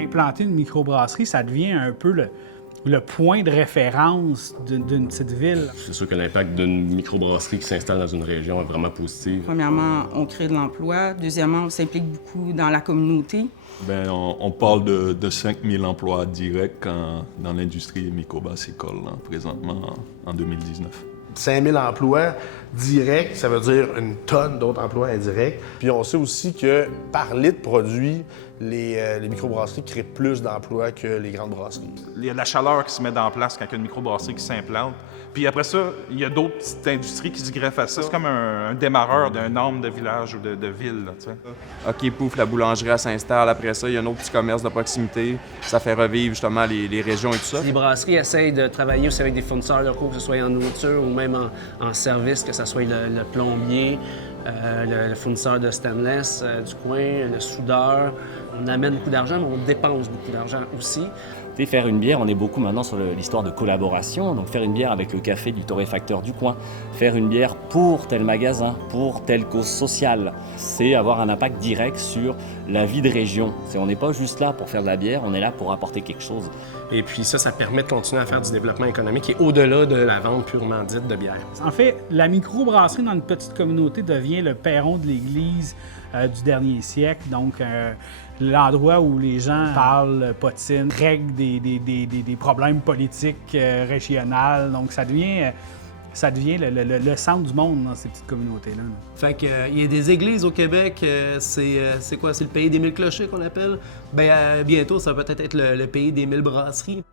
Implanter une microbrasserie, ça devient un peu le point de référence d'une petite ville. C'est sûr que l'impact d'une microbrasserie qui s'installe dans une région est vraiment positif. Premièrement, on crée de l'emploi. Deuxièmement, on s'implique beaucoup dans la communauté. Bien, on parle de 5 000 emplois directs dans l'industrie microbrassicole, présentement, en 2019. 5 000 emplois directs, ça veut dire une tonne d'autres emplois indirects. Puis on sait aussi que par litre produit, les microbrasseries créent plus d'emplois que les grandes brasseries. Il y a de la chaleur qui se met en place quand il y a une microbrasserie qui s'implante. Puis après ça, il y a d'autres petites industries qui se greffent à ça. C'est comme un démarreur d'un âme de village ou de ville. Là, tu sais. OK, pouf, la boulangerie elle s'installe. Après ça, il y a un autre petit commerce de proximité. Ça fait revivre justement les régions et tout ça. Les brasseries essayent de travailler aussi avec des fournisseurs locaux, que ce soit en nourriture ou même en service, que ce soit le plombier, le fournisseur de stainless du coin, le soudeur. On amène beaucoup d'argent, mais on dépense beaucoup d'argent aussi. Faire une bière, on est beaucoup maintenant sur l'histoire de collaboration, donc faire une bière avec le café du torréfacteur du coin, faire une bière pour tel magasin, pour telle cause sociale, c'est avoir un impact direct sur la vie de région. On n'est pas juste là pour faire de la bière, on est là pour apporter quelque chose. Et puis ça permet de continuer à faire du développement économique et au-delà de la vente purement dite de bière. En fait, la microbrasserie dans une petite communauté devient le perron de l'Église du dernier siècle, donc l'endroit où les gens parlent potine, règlent des problèmes politiques régionaux, donc ça devient le centre du monde dans ces petites communautés-là. Fait que, il y a des églises au Québec, c'est quoi? C'est le pays des 1000 clochers qu'on appelle? Bien, bientôt, ça va peut-être être le pays des 1000 brasseries.